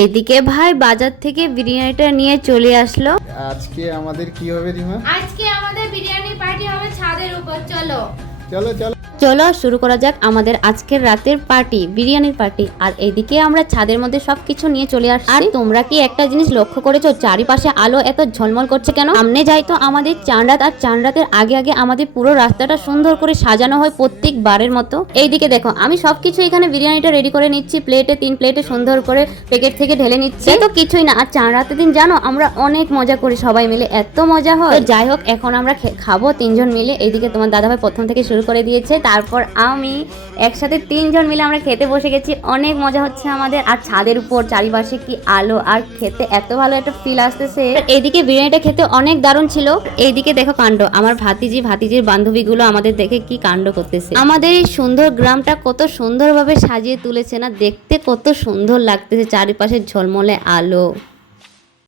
এইদিকে ভাই বাজার থেকে বিরিয়ানিটা নিয়ে চলে আসলো। আজকে আমাদের কি হবে রিমা? আজকে আমাদের বিরিয়ানি পার্টি হবে ছাদের উপর। চলো চলো চলো চলো শুরু করা যাক আমাদের আজকের রাতের পার্টি, বিরিয়ানির পার্টি। আর এইদিকে আমরা ছাদের মধ্যে সবকিছু নিয়ে চলে আসছি। আর তোমরা কি একটা জিনিস লক্ষ্য করেছো, চারিপাশে আলো এত ঝলমল করছে কেন? সামনে যাই তো আমাদের চাঁদরাত, আর চাঁদরাতের আগে আগে আমাদের পুরো রাস্তাটা সুন্দর করে সাজানো হয় প্রত্যেকবারের মতো। এইদিকে দেখো আমি সবকিছু এখানে বিরিয়ানিটা রেডি করে নিচ্ছি, প্লেটে 3 প্লেটে সুন্দর করে প্যাকেট থেকে ঢেলে নিচ্ছি। তো কিছুই না। আর চাঁদরাতের দিন জানো আমরা অনেক মজা করি সবাই মিলে, এত মজা হয়। তো যাই হোক এখন আমরা খাবো 3 জন মিলে। এইদিকে তোমার দাদাভাই প্রথম থেকে শুরু করে দিয়েছে, তারপর আমি, একসাথে 3 জন মিলে আমরা খেতে বসে গেছি। অনেক মজা হচ্ছে আমাদের। আর ছাদের উপর চারিপাশে কি আলো, আর খেতে এত ভালো একটা ফিল আসতেছে। এইদিকে বিরিয়ানিটা খেতে অনেক দারুণ ছিল। এইদিকে দেখো কাণ্ড, আমার ভাতিজির বান্ধবীগুলো আমাদের দেখে কি কাণ্ড করতেছে। আমাদের এই সুন্দর গ্রামটা কত সুন্দরভাবে সাজিয়ে তুলেছে না, দেখতে কত সুন্দর লাগতেছে, চারিপাশে ঝলমলে আলো।